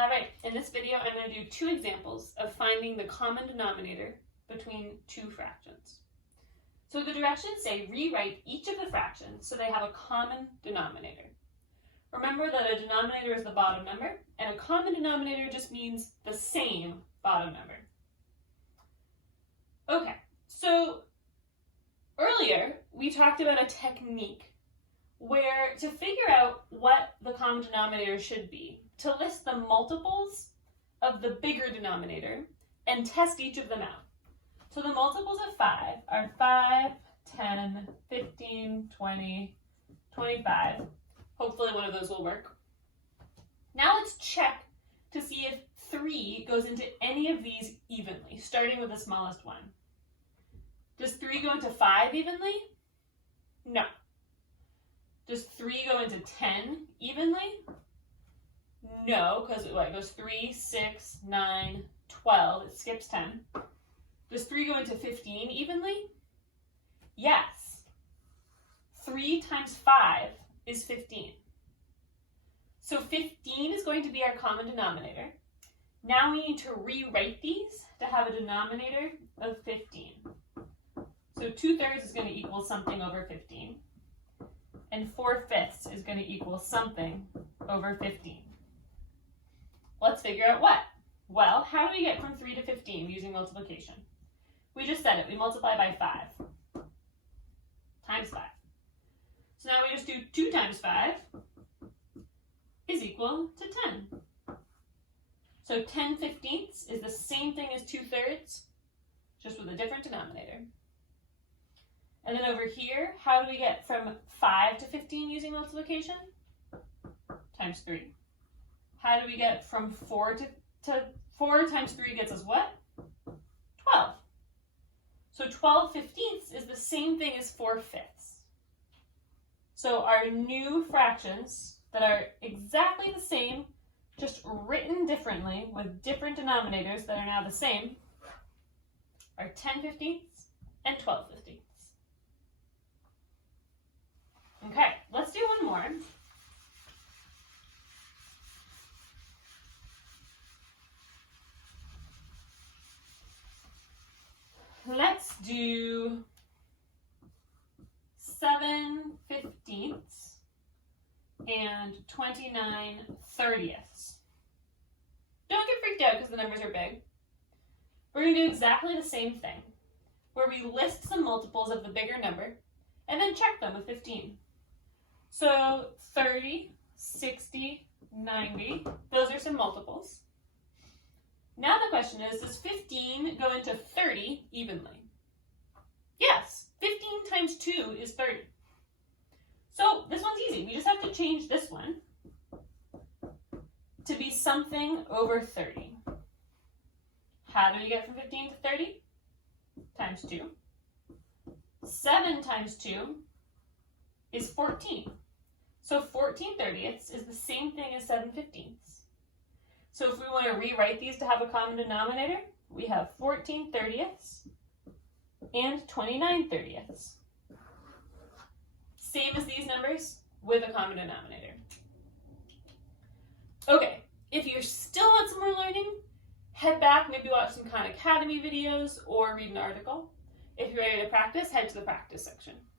All right, in this video, I'm going to do two examples of finding the common denominator between two fractions. So the directions say rewrite each of the fractions so they have a common denominator. Remember that a denominator is the bottom number, and a common denominator just means the same bottom number. Okay, so earlier we talked about a technique where to figure out what the common denominator should be, to list the multiples of the bigger denominator and test each of them out. So the multiples of 5 are 5, 10, 15, 20, 25. Hopefully one of those will work. Now let's check to see if 3 goes into any of these evenly, starting with the smallest one. Does 3 go into 5 evenly? No. Does 3 go into 10 evenly? No, because it goes 3, 6, 9, 12. It skips 10. Does 3 go into 15 evenly? Yes. 3 times 5 is 15. So 15 is going to be our common denominator. Now we need to rewrite these to have a denominator of 15. So 2/3 is going to equal something over 15. And 4/5 is going to equal something over 15. Let's figure out what. Well, how do we get from 3 to 15 using multiplication? We just said it. We multiply by 5 times 5. So now we just do 2 times 5 is equal to 10. So 10/15 is the same thing as 2/3, just with a different denominator. And then over here, how do we get from 5 to 15 using multiplication? Times 3. How do we get from 4 to 4 times 3 gets us what? 12. So 12/15 is the same thing as 4/5. So our new fractions that are exactly the same, just written differently with different denominators that are now the same, are 10/15 and 12/15. Okay, let's do one more. Let's do 7/15 and 29/30. Don't get freaked out because the numbers are big. We're going to do exactly the same thing, where we list some multiples of the bigger number and then check them with 15. So 30, 60, 90, those are some multiples. Now the question is, does 15 go into 30 evenly? Yes, 15 times 2 is 30. So this one's easy. We just have to change this one to be something over 30. How do we get from 15 to 30? Times 2. 7 times 2 is 14. So 14/30 is the same thing as 7/15. So if we want to rewrite these to have a common denominator, we have 14/30 and 29/30. Same as these numbers with a common denominator. Okay, if you still want some more learning, head back, maybe watch some Khan Academy videos or read an article. If you're ready to practice, head to the practice section.